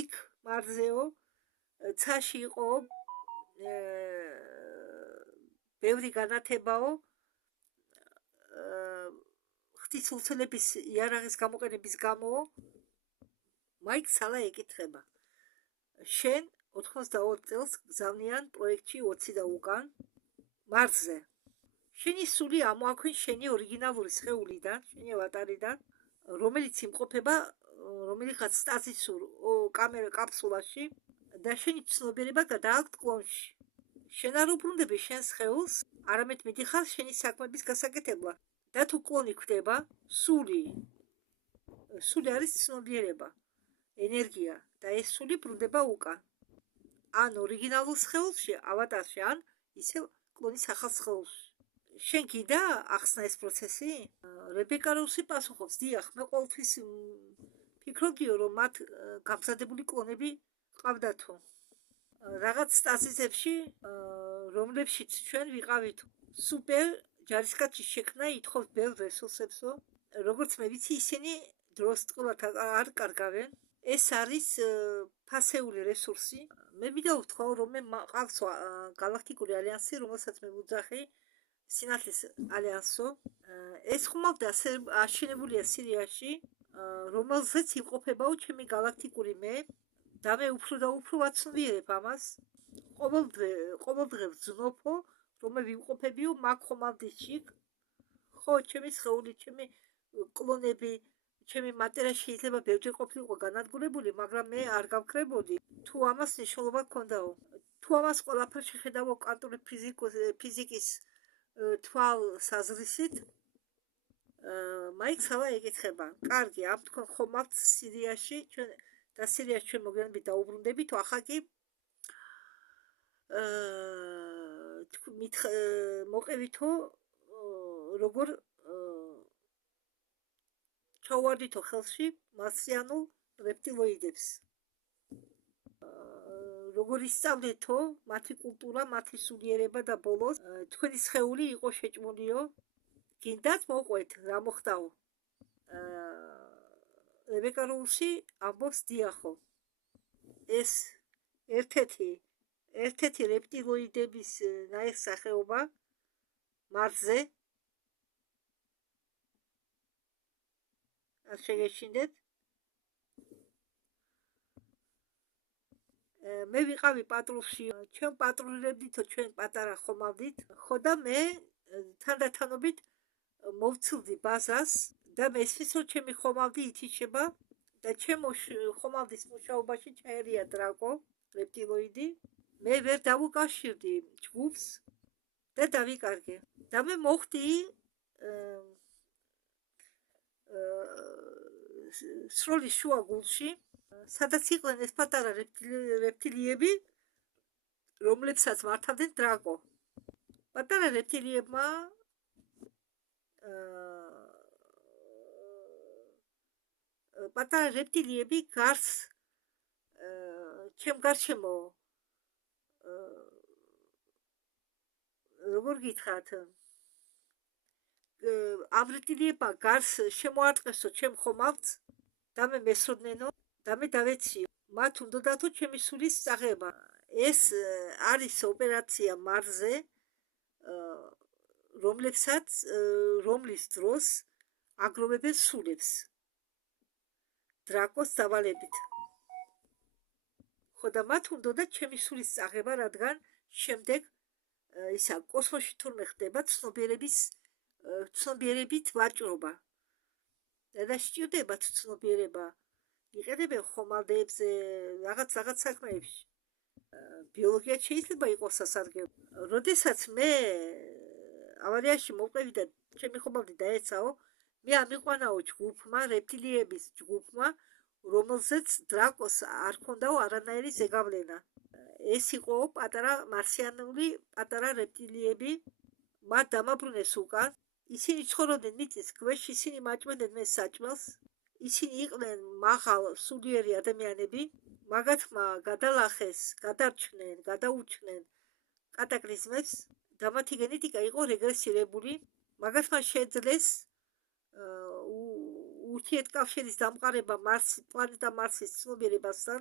იქ მარზეო ცაში იყო ბევრი განათებაო ღვთისმლოცველების იარაღის გამოყენების გამო. მაიკ სალა ეკითხება, შენ 82 წელს გზავნიან პროექტში 20 და უკან მარსზე. შენი სული ამოაქვენ შენი ორიგინალური სხეულიდან, შენი ავატარიდან, რომელიც იმყოფება რომელიღაც სტაზისურ კაპსულაში და შენი ცნობიერება გადააქვთ კლონში. შენ არ უბრუნდები შენ სხეულს, არამედ მიდიხარ შენი საქმების გასაკეთებლად. და თუ კლონი ხვდება, სული არის ცნობიერება, ენერგია და ეს სული ბრუნდება უკან. ან ორიგინალურ სხეულში, ავატარში, ან ისევ კლონის ახალ სხეულში. შენ გიდა ახსნა ეს პროცესი? რებეკა როუსი პასუხობს, დიახ, მე ყოველთვის ფიქრობდიო, რომ მათ გამზადებული კლონები ყავდათო. რაღაც სტაზიზებში, რომლებშიც ჩვენ ვიყავით სუპერ ჯარისკაცი შექმნა ითხოვს ბევრ რესურსებსო. როგორც მე ვიცი, ისინი დროს ტყუილად არ კარგავენ. ეს არის ფასეული რესურსი. მე მინდა ვთქვა, რომ მე მყავს გალაქტიკური ალიანსი, რომელსაც მე ვუძახი სინათლის ალიანსო. ეს ხუმავდა აშენებულია სირიაში, რომელზეც იმყოფებაო ჩემი გალაქტიკური მე და მე უფრო და უფრო ვაცნობიერებ ამას. ყოველდღე ვძნობო, რომ მე ვიმყოფებიო მაგ ხომალდში. ხო, ჩემი სხეული, ჩემი კლონები, ჩემი მატერია შეიძლება ბევრჯერ ყოფილიყო განადგურებული, მაგრამ მე არ გავქრებოდი. თუ ამას მნიშვნელობა ჰქონდაო. თუ ამას ყველაფერს შეხედავო კვანტური ფიზიკის თვალსაზრისით, მაიქ სალა ეკითხება. კარგი, ამ თქვენ ხომალდ სირიაში, ჩვენ და სირიაში ჩვენ მოგვიანებით დაუბრუნდებით, ახლა კი მოყევითო როგორ ჩავარდითო ხელში მარსიანულ რეპტილოიდებს. როგორ ისწავლეთო მათი კულტურა, მათი სულიერება და ბოლოს თქვენი სხეული იყო შეჭმულიო. გინდათ მოყვეთ რა მოხდაო. რებეკა როუსი ამბობს დიახო. ეს ერთ-ერთი რეპტილოიდების ნაირსახეობა მარსზე. არ შეგეშინდეთ. მე ვიყავი პატრულში, ჩვენ პატრულებდითო ჩვენ პატარა ხომალდით, ხო და მე თანდათანობით მოვცილდი ბაზას და მესმის რომ ჩემი ხომალდი ითიშება და ჩემო ხომალდის მუშაობაში ჩაერია დრაკო, რეპტილოიდი. მე ვერ დავუკავშირდი ჯგუფს და დავიკარგე. და მე მოხდი სროლის შუა გულში, სადაც იყვნენ ეს პატარა რეპტილიები, რომლებსაც მართავდნენ დრაკო. პატარა რეპტილიებმა პატარა რეპტილიები გარს ჩემ გარშემო როგორ გითხრათ, ამ რეპტილიებმა გარს შემოარტყესო ჩემ ხომალდს და მე მესროდნენო და მე დავეციო. მათ უნდათო ჩემი სულის წაღება. ეს არის ოპერაცია მარსზე, რომლის დროს აგროვებენ სულებს დრაკოს დავალებით. ხო და მათ უნდა ჩემი სულის წაღება, რადგან შემდეგ ისა კოსმოსში თურმე ხდება ცნობიერებით ვაჭრობა. და სჭირდებათ ცნობიერება. იყენებენ ხომალდებზე, რაღაც საქმეებში. ბიოლოგია შეიძლება იყოს სასარგებლო. როდესაც მე ავარიაში მოვყევი და ჩემი ხომალდი დაეცაო, მე ამიყვანაო ჯგუფმა, რეპტილიების ჯგუფმა, რომელზეც დრაკოს არ ჰქონდაო არანაირი ზეგავლენა. ეს იყო პატარა მარსიანული პატარა რეპტილიები, მათ დამაბრუნეს უკან. ისინი ცხოვრობდნენ მიწის ქვეშ, ისინი მაჭმედნენ მე საჭმელს. ისინი იყვნენ მაღალ სულიერი ადამიანები, მაგათმა გადალახეს, გადარჩნენ, გადაუჩნენ კატაკლიზმებს და მათი გენეტიკა იყო რეგრესირებული. მაგათმა შეძლეს ურთიერთკავშირის დამყარება პლანეტა მარსის ცნობიერებასთან,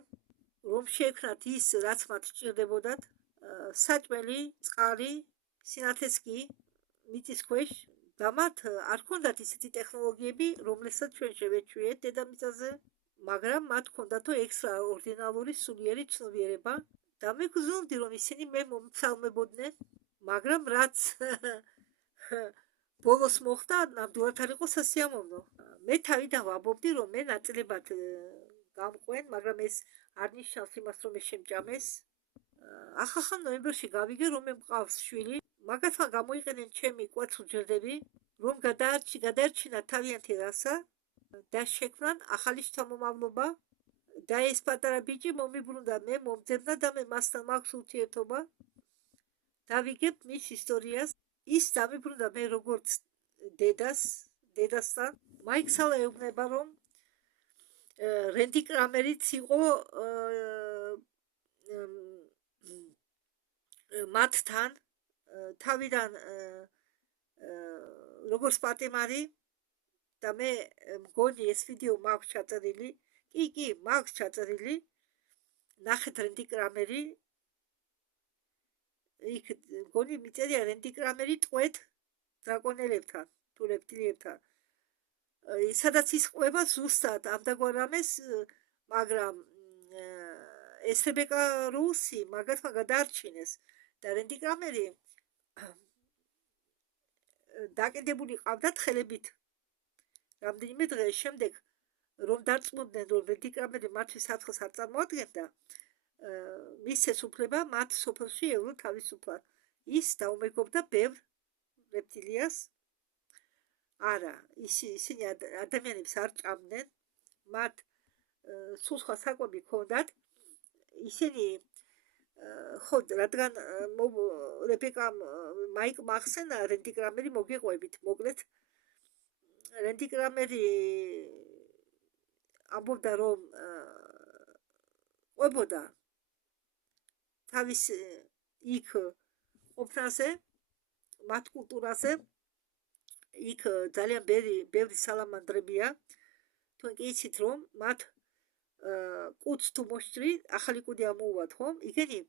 რომ შეექმნათ ის, რაც მათ სჭირდებოდათ, საჭმელი, წყალი, სინათლეს კი მიწის ქვეშ. და მათ არ ჰქონდათ ისეთი ტექნოლოგიები, რომლებსაც ჩვენ შევეჩვიეთ დედამიწაზე, მაგრამ მათ ჰქონდათო ექსტრაორდინალური სულიერი ცნობიერება და მე გრძნობდი, რომ ისინი მე მომცალმებოდნენ, მაგრამ რაც ბოლოს მოხდა, ნამდვილად არ იყო სასიამოვნო. მე თავიდან ვამბობდი, რომ მე ნაწილებად გამყვენ, მაგრამ ეს არ ნიშნავს იმას, რომ ეს შემჭამეს. ახლა ნოემბერში გავიგე, რომ მე მყავს შვილი. მაგათმა გამოიყენენ ჩემი კვეთილ ჯერდები, რომ გადაერჩინათ თავიანთი რასა და შექმნან ახალი შთამომავლობა და ეს პატარა ბიჭი მომიბრუნდა, მე მომძებნა და მე მასთან მაქვს ურთიერთობა. დავიგებ მის ისტორიას. ის დამიბრუნდა მე როგორც დედასთან. მაიქ სალა ეუბნება, რომ რენდი კრამერიც იყო მათთან თავიდან როგორც პატიმარი და მე მგონი ეს ვიდეო მაქვს ჩაწერილი, კი, მაქვს ჩაწერილი, ნახეთ რენდი კრამერი, იქ მგონი მიწერია რენდი კრამერი ტყვედ დრაკონელებთან, თუ რეპტილიებთან. სადაც ის ყვება ზუსტად ამდაგვარ რამეს, მაგრამ ეს რებეკა რუსი მაგათმა გადაარჩინეს და რენდი კრამერი დაკიდებული ყავდათ ხელებით. რამდენიმე დღეს შემდეგ რომ დარწმუნდნენ რომ რენდი კრამერი მათთვის საცხოს არ წარმოადგენდა, მისცეს უფლება მათ სოფელში ევლო თავისუფლად. ის დაუმეგობდა ბევრ რეპტილიას. არა, ისინი ადამიანებს არ ჭამდნენ, მათ სულ სხვა საკვები ჰქონდათ. ისინი ხო, რადგან რებეკამ მაიკმა ახსენა რენდი კრამერი მოგიყვებით, მოკლედ რენდი კრამერი ამბობდა რომ ყვებოდა თავის იქ ყოფნაზე, მათ კულტურაზე, იქ ძალიან ბევრი სალამანდრებია. თქვენ კი იცით რომ მათ კუდს თუ მოსჭრი, ახალი კუდი ამოუვათ ხომ? იქენი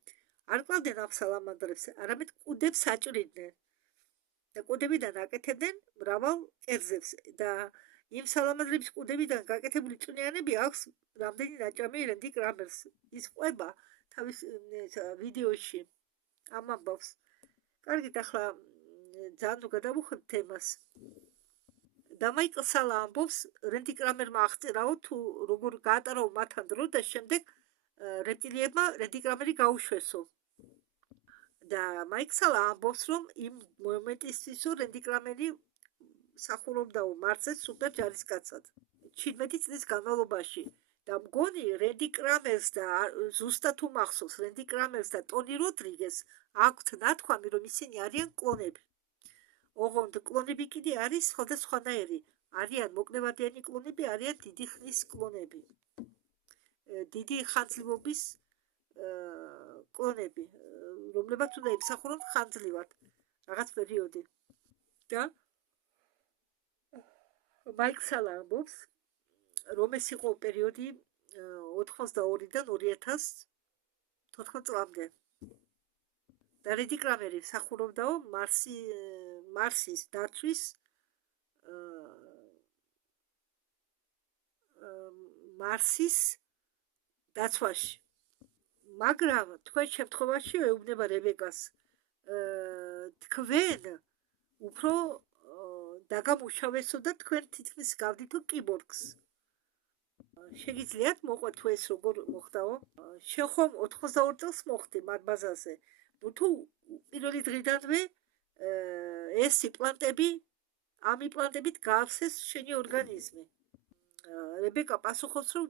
არ კლავდნენ ამ სალამანდრებს, არამედ კუდებს საჭრიდნენ და კუდებიდან აკეთებდნენ მრავალ კერძებს და იმ სალამანდრების კუდებიდან გაკეთებული წვნიანები აქვს რამდენი ნაჭამი რენდი კრამერს. ის ყვება თავის ვიდეოში ამ ამბავს. კარგით, ახლა ძალიან თუ გადავუხვდეთ თემას. და მაიკლ სალა ამბობს, რენდი კრამერმა აღწერაო თუ როგორ გაატარაო მათთან დრო და შემდეგ რეპტილიებმა რენდი კრამერი გაუშვესო. და მაიკლ სალა ამბობს, რომ იმ მომენტისთვის რენდი კრამერი სახურობდაო მარსზე სუპერ ჯარისკაცად 17 წლის განმავლობაში. და მგონი რენდი კრამერს და ზუსტად თუ მახსოვს, რენდი კრამერს და ტონი როდრიგეს აქვთ ნათქვამი, რომ ისინი არიან კლონები. ოღონდ კლონები კიდე არის სხვადასხვანაირი. არიან მოკლევადიანი კლონები, არიან დიდი ხნის კლონები. დიდი ხანძლივობის კლონები, რომლებაც უნდა ემსახურონ ხანძლივად რაღაც პერიოდი. და მაიკლ სალა ამბობს, რომ ეს იყო პერიოდი 82-დან 2014 წლამდე. და რენდი კრამერი მსახურობდაო მარსის დაცვის მარსის დაცვაში. მაგრამ თქვენ შემთხვევაში ეუბნება რებეკას, თქვენ უფრო დაგამუშავესო და თქვენ თითქმის გავდითო კიბორგს. შეგიძლიათ მოყვეთ თუ ეს როგორ მოხდაო? შენ ხომ 82 წელს მოხდი მათ ბაზაზე. ნუ თუ პირველი დღიდანვე ეს იმპლანტები, ამ იმპლანტებით გაავსეს შენი ორგანიზმი. რებეკა პასუხობს, რომ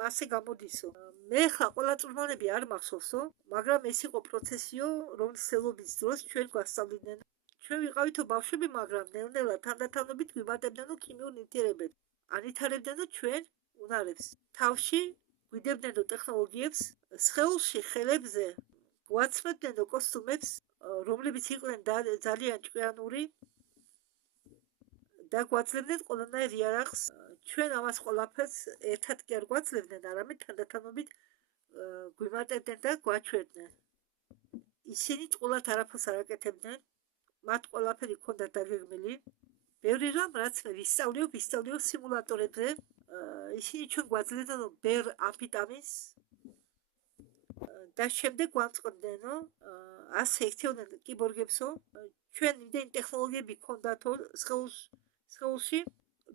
მასე გამოდისო. მე ხა ყველა წვრთნები არ მახსოვსო, მაგრამ ეს იყო პროცესიო, რომლის სელობის დროს ჩვენ გვასწავლიდნენ. ჩვენ ვიყავითო ბავშვები, მაგრამ ნელ-ნელა თანდათანობით გვიმატებდნენო ქიმიურ ნივთიერებებს. ანვითარებდნენო ჩვენ უნარებს. თავში გვიდებდნენო ტექნოლოგიებს, სხეულში ხელებზე გვაცმევდნენო კოსტუმებს, რომლებიც იყვნენ ძალიან ჭკვიანური და გვაძლევდნენ ყველანაირ იარაღს. ჩვენ ამას ყველაფერს ერთად კი არ გვაძლევდნენ, არამედ თანდათანობით გვიმატებდნენ და გვაჩვენდნენ. ისინი წყულად არაფერს არ აკეთებდნენ, მათ ყველაფერი ჰქონდათ დაგეგმილი. ბევრი რამ, რაც მე ვისწავლიო სიმულატორებზე, ისინი ჩვენ გვაძლევდნენ ბევრ ამფეტამინს და შემდეგ გვამწყობდნენო, ასე ექცეოდნენ კიბორგებსო. ჩვენ იმდენი ტექნოლოგიები ჰქონდათო სხეულში,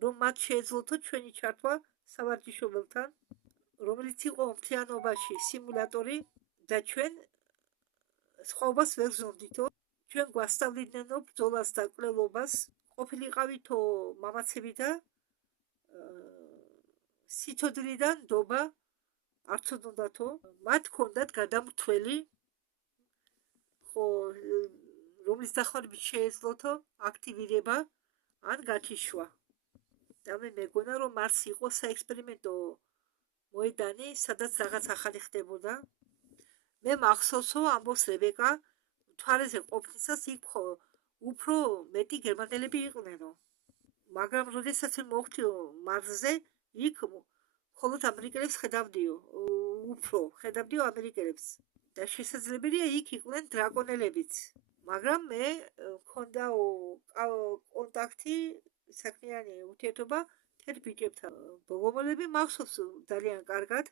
რომ მათ შეეძლოთო ჩვენი ჩართვა სავარჯიშობელთან, რომელიც იყო მთლიანობაში სიმულატორი და ჩვენ სხვაობას ვერ ზრუნდითო. ჩვენ გვასწავლიდნენო ბრძოლას და კვლელობას, ყოფილიყავითო მამაცები და სიცოცხლიდან ნდობა არ ცოდნოდათო. მათ ჰქონდათ გადამრთველი, ხო, რომლის დახმარებით შეეძლოთო აქტივირება ან გათიშვა. და მე მეგონა, რომ მარსი იყო საექსპერიმენტო მოედანი, სადაც რაღაც ახალი ხდებოდა. მე მახსოვსო, ამბობს რებეკა, მთვარეზე ყოფნისას იქ უფრო მეტი გერმანელები იყვნენო. მაგრამ როდესაც მოვხდიო მარსზე, იქ მხოლოდ ამერიკელებს ხედავდიო ამერიკელებს. და შესაძლებელია იქ იყვნენ დრაკონელებიც. მაგრამ მე მქონდა კონტაქტი, საქმიანი ურთიერთობა თელ ბიჭებთან. ბოგომოლები მახსოვს ძალიან კარგად.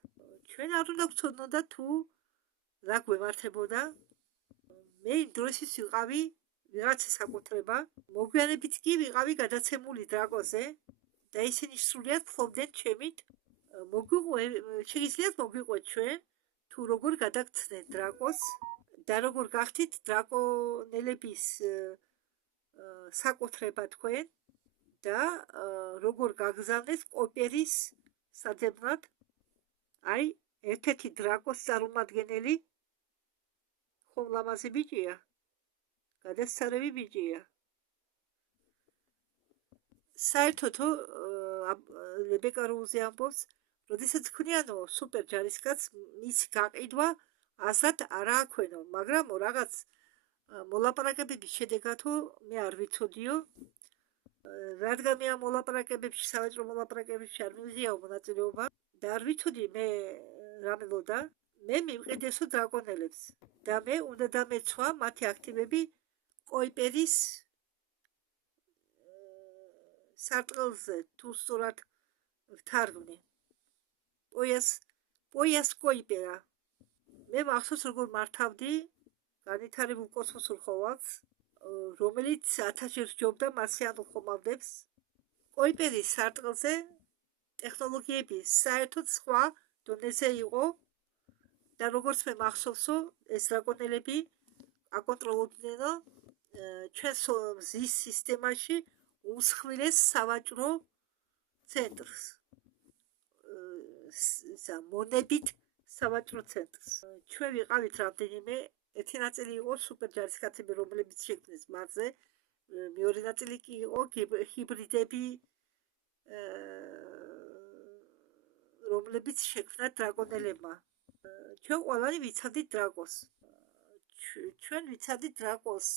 ჩვენ არ უნდა გვცოდნოდა თუ რა გვემართებოდა. მე იმ დროისთვის ვიყავი ვიღაცა საკუთრება, მოგვიანებით კი ვიყავი გადაცემული დრაკონზე და ისინი სრულიად ფლობდნენ ჩემით. შეგიძლიათ მოგვიყვეთ ჩვენ თუ როგორ გადაგცნეთ დრაკონს და როგორ გახდით დრაკონელების საკუთრება თქვენ და როგორ გაგზავნეთ კოპერის საძებნად. აი, ერთ-ერთი დრაკოს წარმომადგენელი ხომ ლამაზი ბიჭია, გადასცარევი ბიჭია. საერთოდ რებეკა როუზი ამბობს, როდესაც ქნიანო სუპერ ჯარისკაცს მისი გაყიდვა ასად არ აქვენო, მაგრამ რაღაც მოლაპარაკებების შედეგათო მე არ ვიცოდიო. რადგან მე ამ მოლაპარაკებებში, სავაჭრო მოლაპარაკებებში არ მივიღიაო მონაწილეობა და არ ვიცოდი მე რა მელოდა, მე მივყიდესო დრაკონელებს და მე უნდა დამეცვა მათი აქტივები კოიპერის სარტყელზე, თუ სწორად ვთარგმნი. პოიას კოიპერა. მე მახსოვს როგორ მართავდი განვითარებულ კოსმოსურ ხოვალს, რომელიც 1000-ჯერ სჯობდა მარსიანულ ხომალდებს. კოიპერის სარტყელზე ტექნოლოგიები საერთოდ სხვა დონეზე იყო და როგორც მე მახსოვსო, ეს დრაკონელები აკონტროლობდნენო ჩვენ მზის სისტემაში უმსხვილეს სავაჭრო ცენტრს, მონებით სავაჭრო ცენტრს. ჩვენ ვიყავით რამდენიმე, ერთი ნაწილი იყო სუპერ ჯარისკაცები, რომლებიც შექმნეს მარსზე, მეორე ნაწილი კი იყო ჰიბრიდები, რომლებიც შექმნა დრაკონელებმა. ჩვენ ყველანი ვიცავდით დრაკონს. ჩვენ ვიცავდით დრაკონს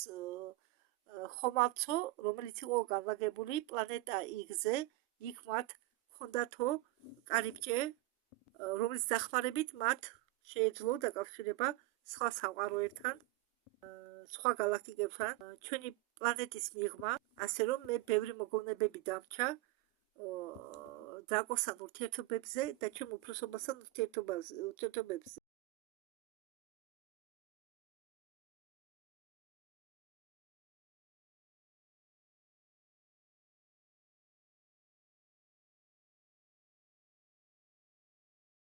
ხომალდსო, რომელიც იყო განლაგებული პლანეტა იქ-ზე, იქ მათ ჰქონდათო კარიბჭე, რომელიც დახმარებით მათ შეეძლო დაკავშირება სხვა სამყაროებთან, სხვა გალაქტიკებთან. ჩვენი პლანეტის მიღმა, ასე რომ მე ბევრი მოგონებები დამრჩა დრაკონსთან ურთიერთობებზე და ჩემ უფროსობასთან ურთიერთობებზე.